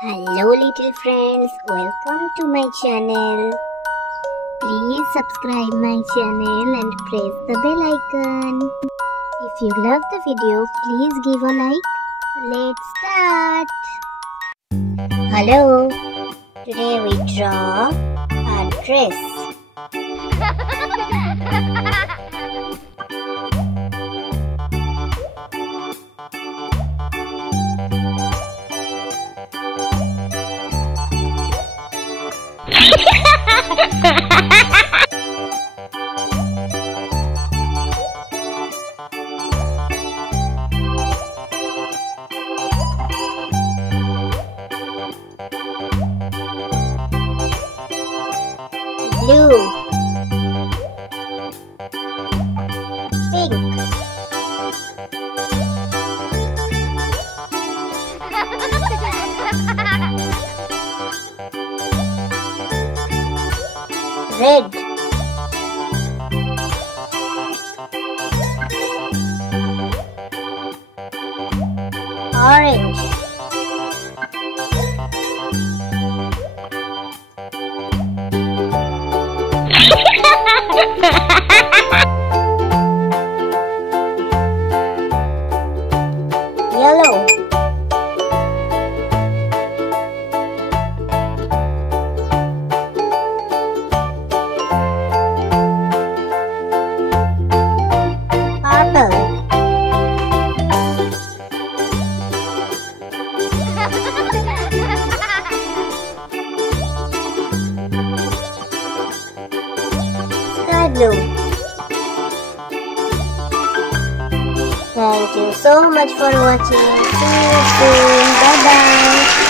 Hello little friends, welcome to my channel. Please subscribe my channel and press the bell icon. If you love the video, please give a like. Let's start. Hello. Today we draw a dress. Blue, pink, red, orange, yellow, purple, sky blue. Thank you so much for watching. See you soon. Bye bye.